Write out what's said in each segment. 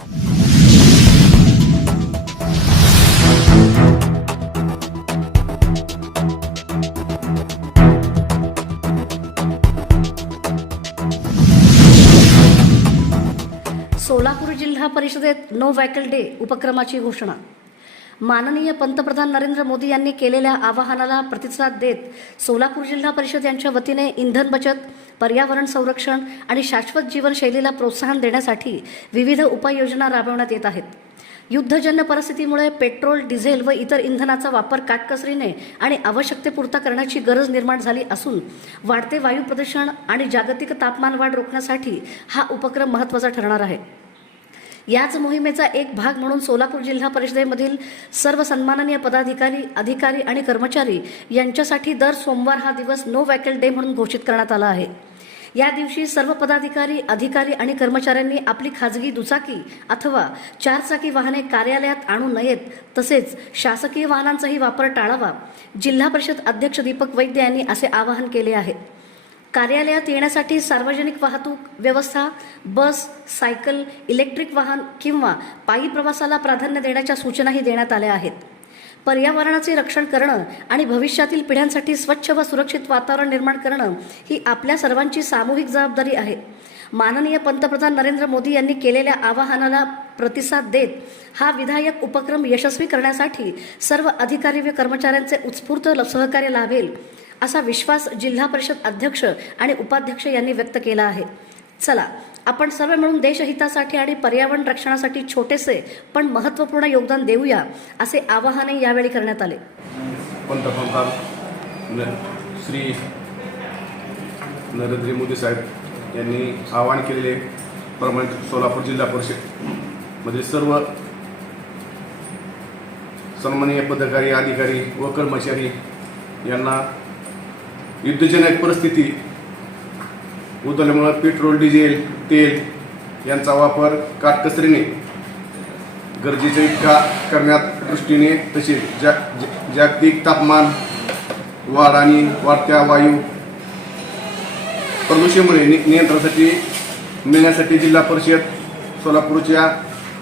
सोलापूर जिल्हा परिषदेत no vehicle day उपक्रमाची घोषणा. माननीय पंतप्रधान नरेंद्र मोदी यांनी केलेल्या आवाहनाला प्रतिसाद देत सोलापूर जिल्हा परिषद यांच्या वतीने इंधन बचत, पर्यावरण संरक्षण आणि शाश्वत जीवनशैलीला प्रोत्साहन देण्यासाठी विविध उपाययोजना राबवण्यात येत आहेत. युद्धजन्य परिस्थितीमुळे पेट्रोल, डिझेल व इतर इंधनाचा वापर काटकसरीने आणि आवश्यकतेपुरता करण्याची गरज निर्माण झाली असून वाढते वायू प्रदूषण आणि जागतिक तापमान वाढ रोखण्यासाठी हा उपक्रम महत्त्वाचा ठरणार आहे. याच मोहिमेचा एक भाग म्हणून सोलापूर जिल्हा परिषदेमधील सर्व सन्माननीय पदाधिकारी, अधिकारी आणि कर्मचारी यांच्यासाठी दर सोमवार हा दिवस नो व्हेकल डे म्हणून घोषित करण्यात आला आहे. या दिवशी सर्व पदाधिकारी, अधिकारी आणि कर्मचाऱ्यांनी आपली खाजगी दुचाकी अथवा चारचाकी वाहने कार्यालयात आणू नयेत, तसेच शासकीय वाहनांचाही वापर टाळावा. जिल्हा परिषद अध्यक्ष दीपक वैद्य यांनी असे आवाहन केले आहे. कार्यालयात येण्यासाठी सार्वजनिक वाहतूक व्यवस्था, बस, सायकल, इलेक्ट्रिक वाहन किंवा पायी प्रवासाला प्राधान्य देण्याच्या सूचनाही देण्यात आल्या आहेत. पर्यावरणाचे रक्षण करणं आणि भविष्यातील पिढ्यांसाठी स्वच्छ व सुरक्षित वातावरण निर्माण करणं ही आपल्या सर्वांची सामूहिक जबाबदारी आहे. माननीय पंतप्रधान नरेंद्र मोदी यांनी केलेल्या आवाहनाला प्रतिसाद देत हा विधायक उपक्रम यशस्वी करण्यासाठी सर्व अधिकारी व कर्मचाऱ्यांचे उत्स्फूर्त सहकार्य लाभेल असा विश्वास जिल्हा परिषद अध्यक्ष आणि उपाध्यक्ष यांनी व्यक्त केला आहे. चला, आपण सर्व मिळून देशहितासाठी आणि पर्यावरण रक्षणासाठी छोटेसे पण महत्त्वपूर्ण योगदान देऊया, असे आवाहनही यावेळी करण्यात आले. पंतप्रधान श्री नरेंद्र मोदी साहेब यांनी आवाहन केलेले प्रमाणे सोलापूर जिल्हा परिषदमधील सर्व सन्माननीय पदाधिकारी, अधिकारी व कर्मचारी यांना युद्धजन्य परिस्थिती उद्भवल्यामुळे पेट्रोल, डिझेल, तेल यांचा वापर काटकसरीने गरजेच्या इतका करण्यात दृष्टीने, तसेच जागतिक तापमान वाढ आणि वाढत्या वायू प्रदूषणामुळे नियंत्रणासाठी मिळण्यासाठी जिल्हा परिषद सोलापूरच्या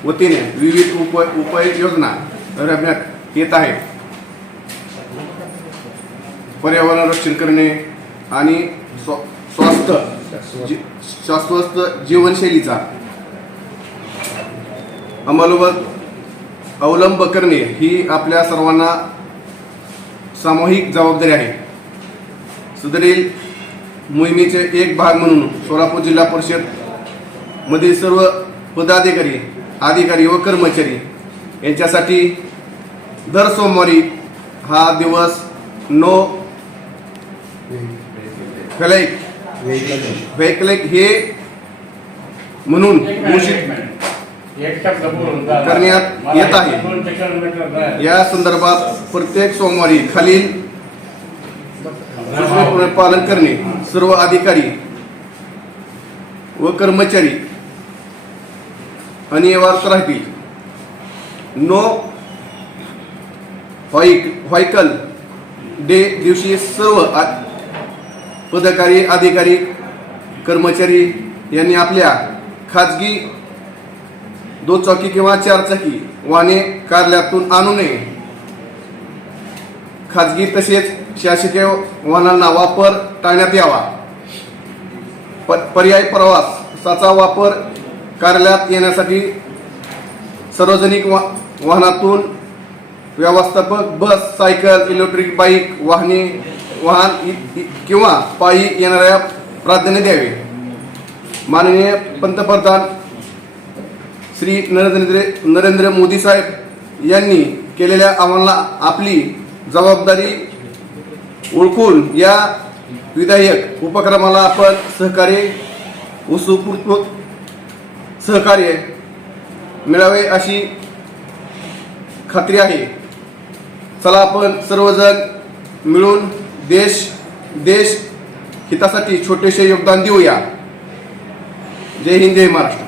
वतीने विविध उपाययोजना राबविण्यात येत आहेत. पर्यावरण रक्षण करणे आणि शाश्वत जीवनशैलीचा अवलंब करणे ही आपल्या सर्वांना सामूहिक जबाबदारी आहे. सदरील मोहिमेचे एक भाग म्हणून सोलापूर जिल्हा परिषद मधील सर्व पदाधिकारी, अधिकारी व कर्मचारी यांच्यासाठी दर सोमवारी हा दिवस नो व्हेकल हे म्हणून घोषित करण्यात येत आहे. या संदर्भात प्रत्येक सोमवारी खालील सूचनेचे पालन करणे सर्व अधिकारी व कर्मचारी अनिवार्य राहतील. नो व्हेकल डे दिवशी सर्व पदाधिकारी, अधिकारी, कर्मचारी यांनी आपल्या खाजगी दुचाकी किंवा चारचाकी वाहने कार्यालयातून आणू नये. खाजगी तसेच शासकीय वाहनांना वापर टाळण्यात यावा. पर्यायी प्रवासाचा वापर कार्यालयात येण्यासाठी सार्वजनिक वाहनातून व्यवस्थापक, बस, सायकल, इलेक्ट्रिक बाईक, वाहन किंवा पायी येणाऱ्या प्राधान्य द्यावे. माननीय पंतप्रधान श्री नरेंद्र मोदी साहेब यांनी केलेल्या आव्हानाला आपली जबाबदारी ओळखून या विधायक उपक्रमाला आपण उत्स्फूर्त सहकार्य मिळावे अशी खात्री आहे. चला, आपण सर्वजण मिळून देश हितासाठी छोटेसे योगदान देऊया. जय हिंद, जय महाराष्ट्र.